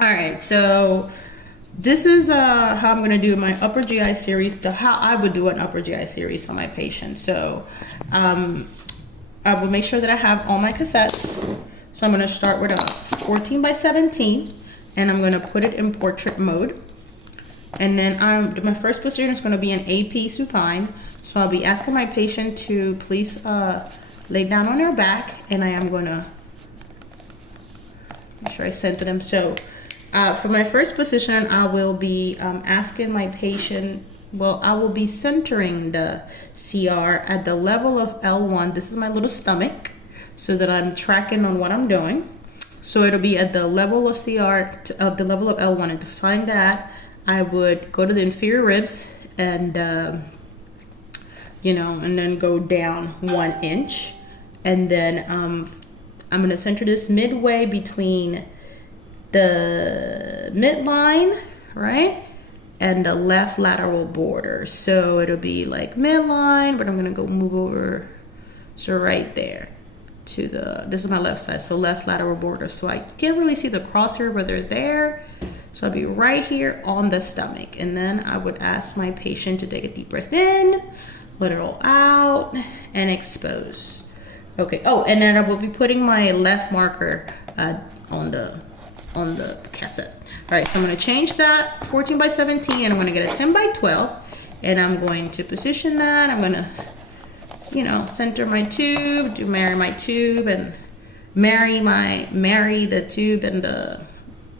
All right, so this is how I'm gonna do my upper GI series, how I would do an upper GI series on my patient. So I will make sure that I have all my cassettes. So I'm gonna start with a 14 by 17 and I'm gonna put it in portrait mode. And then my first position is gonna be an AP supine. So I'll be asking my patient to please lay down on their back, and I am gonna make sure I center them. So for my first position, I will be asking my patient, well, I will be centering the CR at the level of L1. This is my little stomach, so that I'm tracking on what I'm doing. So it'll be at the level of CR, the level of L1. And to find that, I would go to the inferior ribs and, and then go down 1 inch. And then I'm gonna center this midway between the midline, right, and the left lateral border. So it'll be like midline, but I'm gonna go move over, so right there to this is my left side, so left lateral border. So I can't really see the crosshair, but they're there. So I'll be right here on the stomach. And then I would ask my patient to take a deep breath in, let it all out, and expose. Okay, oh, and then I will be putting my left marker on the cassette. All right, so I'm gonna change that 14 by 17 and I'm gonna get a 10 by 12 and I'm going to position that. I'm gonna, center my tube, marry my tube and marry the tube and the,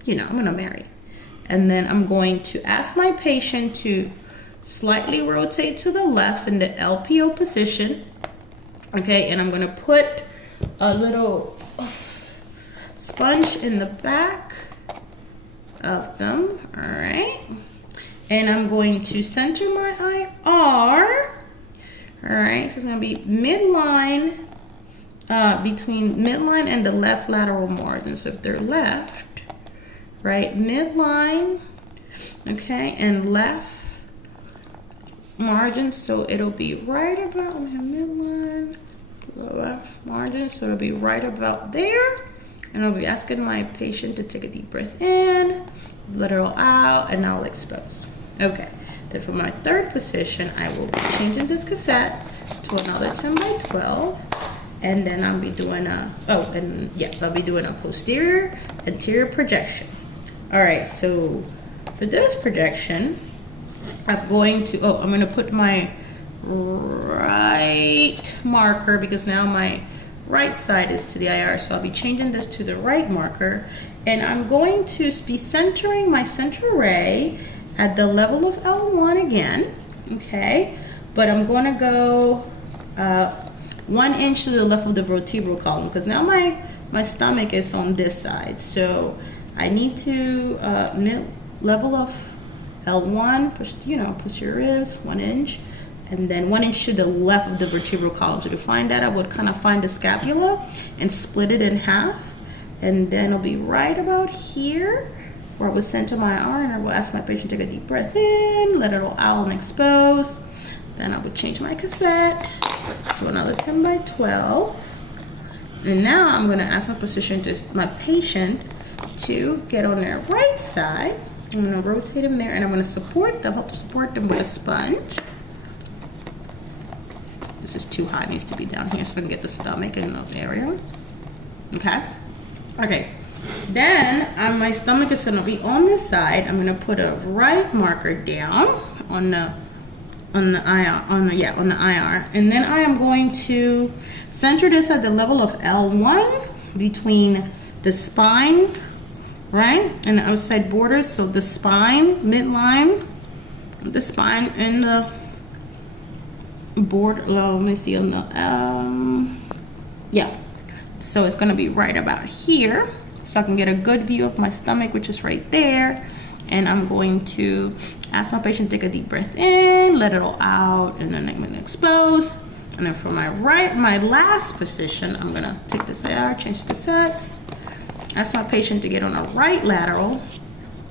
I'm gonna marry. And then I'm going to ask my patient to slightly rotate to the left in the LPO position. Okay, and I'm gonna put a little sponge in the back of them, all right? And I'm going to center my IR, all right? So it's gonna be midline, between midline and the left lateral margin. So if they're left, right, midline, okay, and left margin, so it'll be right about midline, left margin, so it'll be right about there. And I'll be asking my patient to take a deep breath in, let it all out, and I'll expose. Okay, then for my third position, I will be changing this cassette to another 10 by 12. And then I'll be doing I'll be doing a posterior anterior projection. All right, so for this projection, I'm going to put my right marker, because now my right side is to the IR, so I'll be changing this to the right marker, and I'm going to be centering my central ray at the level of L1 again, okay, but I'm going to go 1 inch to the left of the vertebral column, because now my stomach is on this side, so I need to level of L1, push your ribs 1 inch, and then 1 inch to the left of the vertebral column. So to find that, I would kind of find the scapula and split it in half, and then it'll be right about here where I would center my arm, and I will ask my patient to take a deep breath in, let it all out and expose. Then I would change my cassette to another 10 by 12. And now I'm gonna ask my patient to get on their right side. I'm gonna rotate them there, and I'm gonna help support them with a sponge. This is too high, it needs to be down here so I can get the stomach in those areas. Okay. Then my stomach is gonna be on this side. I'm gonna put a right marker down on the IR, and then I am going to center this at the level of L1 between the spine, right, and the outside border. So the spine, midline, the spine, and the border. Let me see on the So it's gonna be right about here, so I can get a good view of my stomach, which is right there. And I'm going to ask my patient to take a deep breath in, let it all out, and then I'm gonna expose. And then for my last position, I'm gonna take this IR, change the cassettes, ask my patient to get on a right lateral.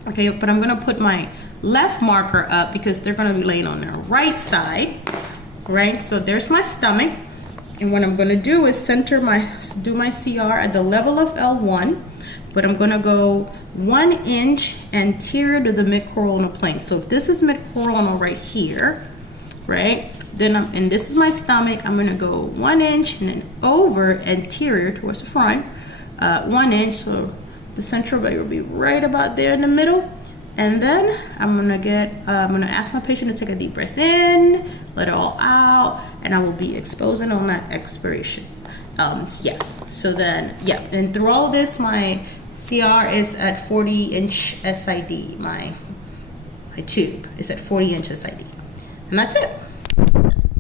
Okay, but I'm gonna put my left marker up because they're gonna be laying on their right side, right? So there's my stomach. And what I'm gonna do is do my CR at the level of L1, but I'm gonna go 1 inch anterior to the mid-coronal plane. So if this is mid-coronal right here, right? Then and this is my stomach, I'm gonna go 1 inch and then over anterior towards the front, 1 inch, so the central vein will be right about there in the middle. And then I'm gonna ask my patient to take a deep breath in, let it all out, and I will be exposing on that expiration. Yes, so then, yeah, and through all this, my CR is at 40-inch SID. My tube is at 40-inch SID. And that's it.